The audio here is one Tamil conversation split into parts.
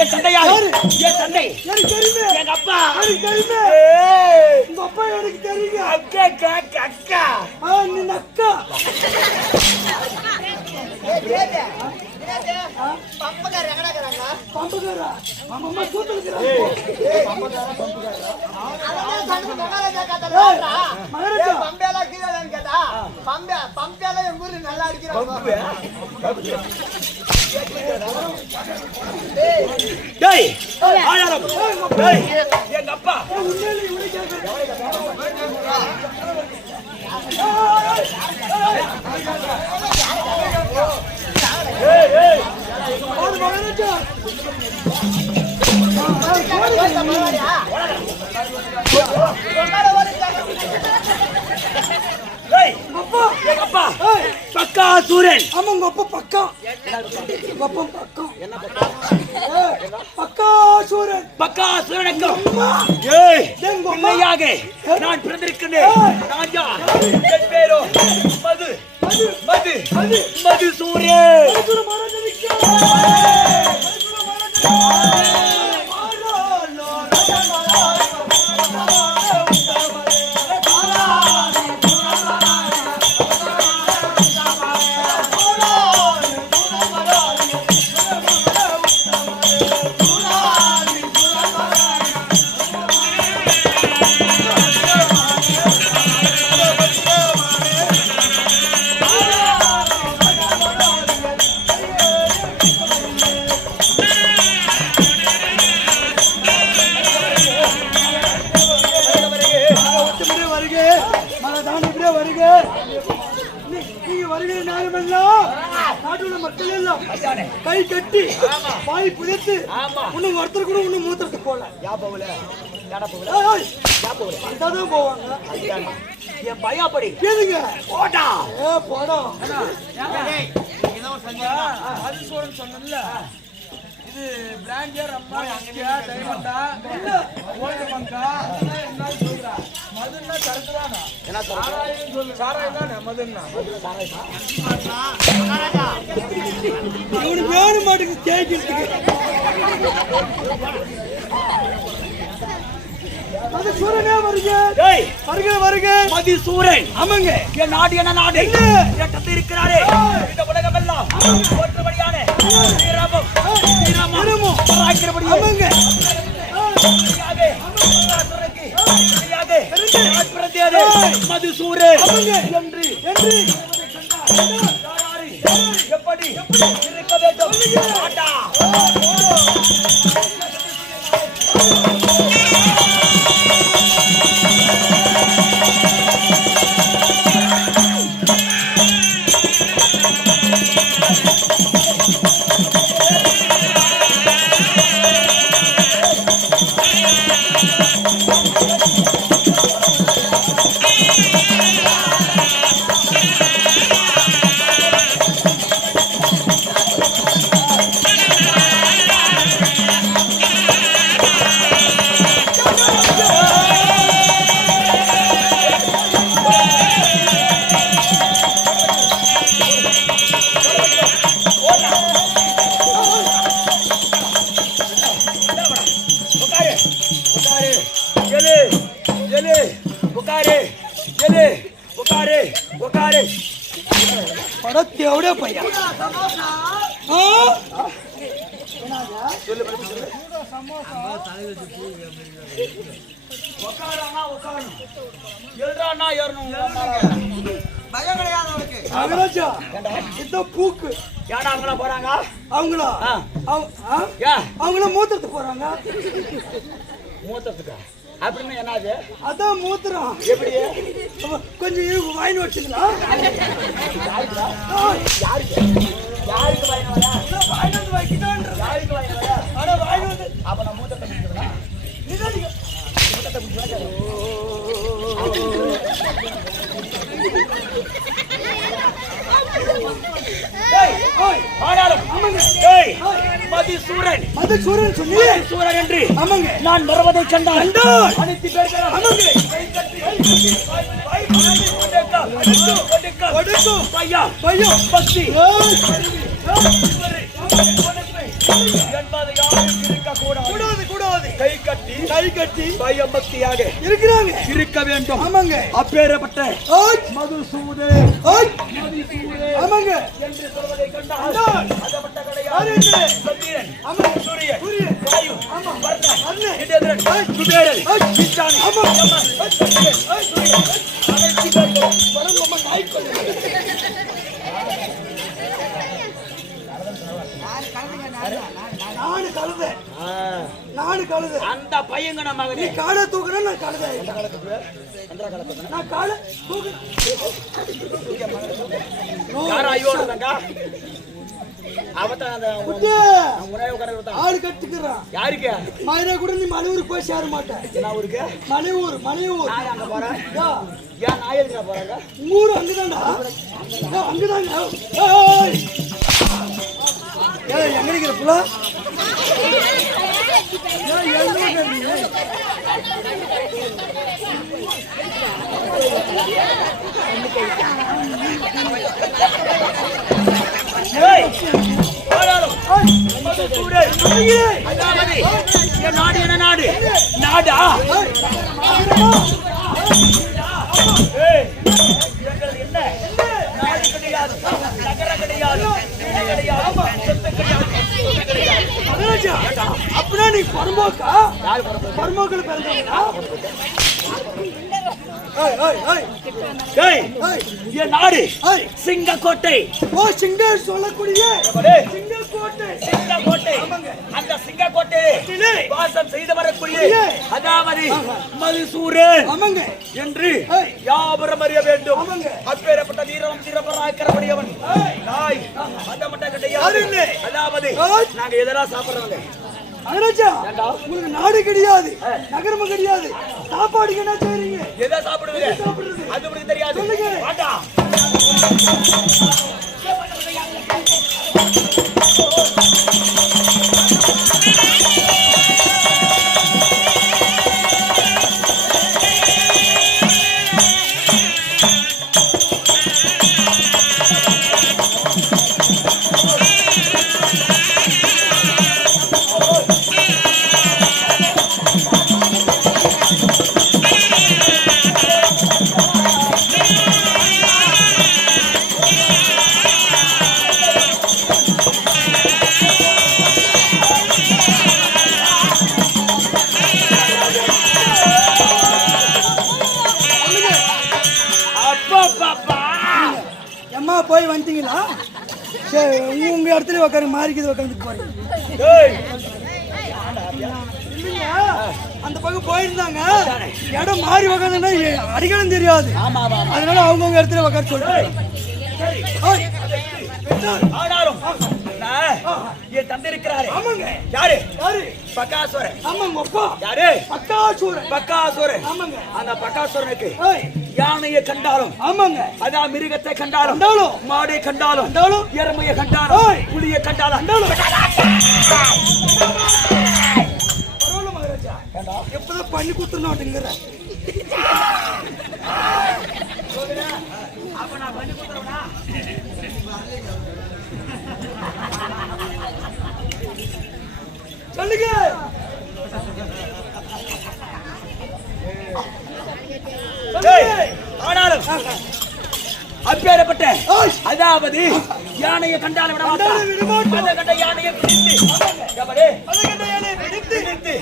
என் தந்தையா என் தந்தை எனக்கு தெரியுமே. எங்க அப்பா எனக்கு தெரியுமே. உங்க அப்பா எனக்கு தெரியுங்க. அக்கா அக்கா நீ அக்கா. பம்பகார எங்கடா இருக்கறாங்க? பம்பகாரா? அம்மா கூத்துக்குறா. மகாராஜா பம்பேலா கீழேன்னு கேட்டா பம்பேலா எங்க ஊர்ல நல்லா அடிக்கிறாங்க. டேய் ஆயாரம் டேய் எங்க அப்பா உண்மையிலே இவனை கேக்குறேன். ஏய் மகாராஜா டேய் அப்பா எங்க அப்பா பக்கா சூரன் ஆமா உங்க அப்பா பக்கம். உங்க அப்பா பக்கம். என்ன பக்கா பக்கா சூரன். பக்கா சூரனுக்கு அம்மா ஏய் எங்க அம்மா பிள்ளையாக நான் பிறந்திருக்கிறேன். நான் யார்? என் பேரோ மது மது மது மது சூரன். மதுர மகாராஜா நிக்க. மக்கள் எல்லாம் கை கட்டி பாய் புதைத்து இன்னும் ஒருத்தர் கூட இன்னும் மூத்திரத்து போல அதான் போவாங்க. என் பையாப்படி கேளுங்க போட்டா போடா சொன்னல இது பிராண்டியர் அம்மா அங்கயா டைமண்டா ஓல்ட் மங்கா என்ன சொல்றா மதுன்னா கரெக்டானா என்ன சாராயம் சொல்லு சாராயம் தானே மதுன்னா இவனுக்கு வேறு மாட்டுக்கு கேட்கிறதுக்கு அது சூரனே வருக. டேய் வருக வருக. மதி சூரன் ஆமாங்க. என் நாடு என்ன நாடு என் தந்தை இருக்கிறாரே இந்த உலகம் எல்லாம் ஒற்றுமடியான வீரமும் வீரமும் பராக்கிரமடி ஆமாங்க. மது சூரன் என்று என்று எப்படி இருக்க வேண்டும் ஆட்டா एवढे पैया பூக்கு போறாங்க அவங்களா அவங்கள மூத்திரத்து போறாங்க மூத்திரத்துக்கா அப்படின்னு என்னது அதான் மூத்திரம் எப்படி கொஞ்சம் வாங்கி வச்சுக்கலாம் யாருக்கு வாங்கி வைக்கிட்டான் யாருக்கு ஆனா வாங்கி வந்து அப்ப நான் மூத்தத்தை முடிக்கிறேன் மூத்தத்தை முடிக்கிறேன் மதுசூரன் சொல்லி சூரன் என்று ஆமாங்க நான் வருவதை கண்டான் அனைத்து பேர்களும் ஆமாங்க பையா பையா பக்தி என்பது யாருக்கு பயபக்தியாக இருக்கிறாங்க இருக்க வேண்டும். ஆமாங்க. அப்பேறப்பட்ட ஓய் மதுசூதன் ஓய் ஆமாங்க என்று சொல்வதை கண்டால் கண்டால் அதப்பட்ட யாரு கிடையாது. என்று? சந்திரன், ஆமாங்க. சூரியன், சூரியன். வாயு, ஆமா. வர்ணன், வர்ணன். இடேந்திரன், குபேரன், ஈசானி, ஆமா. யமன், சந்திரன், சூரியன், அனைத்து பேர்களும் பரம நாய்க்கொள்ளு நானு கழுத அந்த பையங்கன நீ மகனே காலை தூக்குற நான் கழுத நான் காலை தூக்கு யாரா ஐயோடுறாங்க? அவதான் அந்த குட்டி, ஒரே உட்கார ஆளு கட்டுக்கிறான் யாருக்கு? மயிரை கூட நீ மலையூர் போய் சேர மாட்டேன். என்ன ஊருக்கு? மலையூர் நான் அங்க போறேன். யா, ஏன் நான் எதுக்கு போறாங்க? உங்க ஊரு அங்கதான்டா. அங்கதாங்க. ஏய், ஏய், எங்க இருக்கிற புள்ள? ஏய், எங்க இருக்கிற நீ? ஏய், ஆளாலும். மதுசூதன், அதாவது என் நாடு என்ன நாடு? நாடா? ஏய், எங்கள் என்ன? நாடு கிடையாது, நகரம் கிடையாது, வீடு கிடையாது, சொத்து கிடையாது. மகாராஜா, அப்படின்னா நீ பரமோக்கா? பரமோக்கில் பிறந்தவங்களா? ஏய், ஏய், ஏய், ஏய், ஏய், என் நாடு ஏய். சிங்கக்கோட்டை. ஓ, சிங்கர் சொல்லக்கூடிய ஏய், சிங்கக்கோட்டை. சிங்கக்கோட்டை. அந்த சிங்கக்கோட்டை வாசம் செய்து வரக்கூடிய அதாவது மதுசூதன் ஆமாங்க. என்று ஏய். யாவரும் அறிய வேண்டும். ஆமாங்க. அப்பேற்பட்ட வீரம் சிறப்பராக்கிறபடியவன் நாய் அந்த மட்டும் யாரு கிடையாது. இல்லை? அதாவது ஏய். நாங்க எதெல்லாம் சாப்பிடுறவங்க? மகாராஜா, உங்களுக்கு நாடு கிடையாது, நகரமும் கிடையாது, சாப்பாடுக்கு என்ன செய்றீங்க? எதை சாப்பிடுவீங்க? சாப்பிடுறது அது உங்களுக்கு தெரியாது. சொல்லுங்க. வாடா. அப்பப்பப்பா. அம்மா போய் வந்துட்டீங்களா? சரி, உங்க இடத்துல உட்காரு, மாறிக்குது உட்காந்துட்டு போறீங்க. ஏய், இல்லைங்க, அந்த பக்கம் போயிருந்தாங்க, இடம் மாறி உட்காந்துன்னா அடிக்கணும் தெரியாது. ஆமா ஆமா ஆமா. அதனால அவங்கவுங்க இடத்துல உட்கார சொல்றேன். சரி, ஆனாலும் நான் என் தந்தை இருக்கிறாரே. ஆமாங்க. யாரு? யாரு? பக்காசுரன். ஆமாங்க, அப்பா யாரு? பக்காசூரன். பக்காசுரன். ஆமாங்க. அந்த பக்காசுரனுக்கு ஏய், யானையை கண்டாலும், ஆமாங்க, அதான் மிருகத்தை கண்டாலும், கண்டாலும், மாடை கண்டாலும், கண்டாலும், எருமையை கண்டாலும், ஏய். புலியை கண்டாலும், பரவாயில்ல மகாராஜா, எப்பதான் பண்ணி குத்துனாட்டுங்கிற. அப்ப நான் பண்ணி கொடுத்துறேனா? சொல்லுங்க. ஏய், ஆனாலும் அப்பேறப்பட்ட ஏய். அதாவது யானையை கண்டாலும் விட கண்டாலும் விட மாட்டோம். மாட்டான். அந்த கண்ட யானையை பிடித்து எப்படி? அதுக்கென்ன யானை பிடித்து? பிடித்து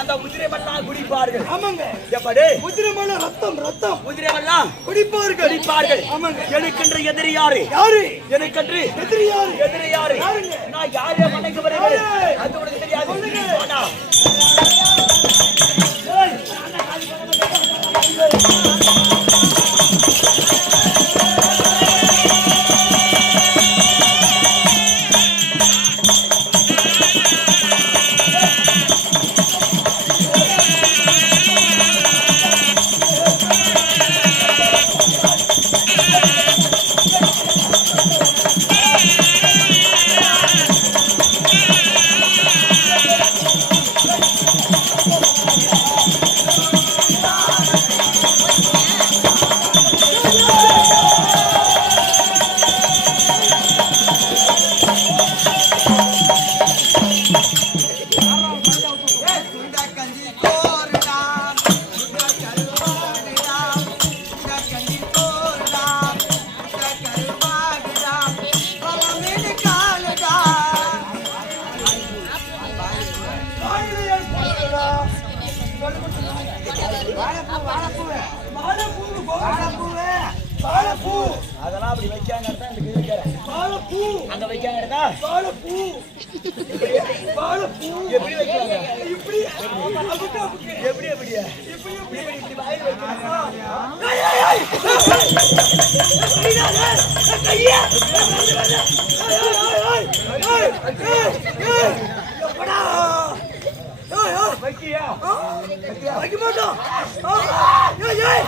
அந்த குதிரைவெல்லாம் குடிப்பார்கள். ஆமாங்க. எப்படி? குதிரைமான ரத்தம் ரத்தம் குதிரைவெல்லாம் குடிப்பார்கள். குடிப்பார்கள். ஆமாங்க. எனக்கென்று எதிரி யாரு? யாரு? எனக்கென்று எதிரி யாரு? எதிரி யாரு? யாருங்க? நான் யாரே மனைக்கு வருகிறேன். யாரு? அது உனக்கு தெரியாது. சொல்லுங்க. வாடா. வாழைப்பூ அதெல்லாம் அப்படி வைக்காங்க தான் இந்த கேக்குறேன். வாழைப்பூ அங்க வைக்காங்க இருந்தா வாழைப்பூ வாழைப்பூ எப்படி வைக்காங்க? இப்படி அமுக்கு அமுக்கு எப்படி எப்படியா? இப்படி இப்படி இப்படி வாயில வைக்காங்க. ஏய் ஏய் ஏய் கையா ஏய் ஏய் எப்படா ஏய் ஏய் வைக்கியா? வைக்க மாட்டோம் ஏய் ஏய்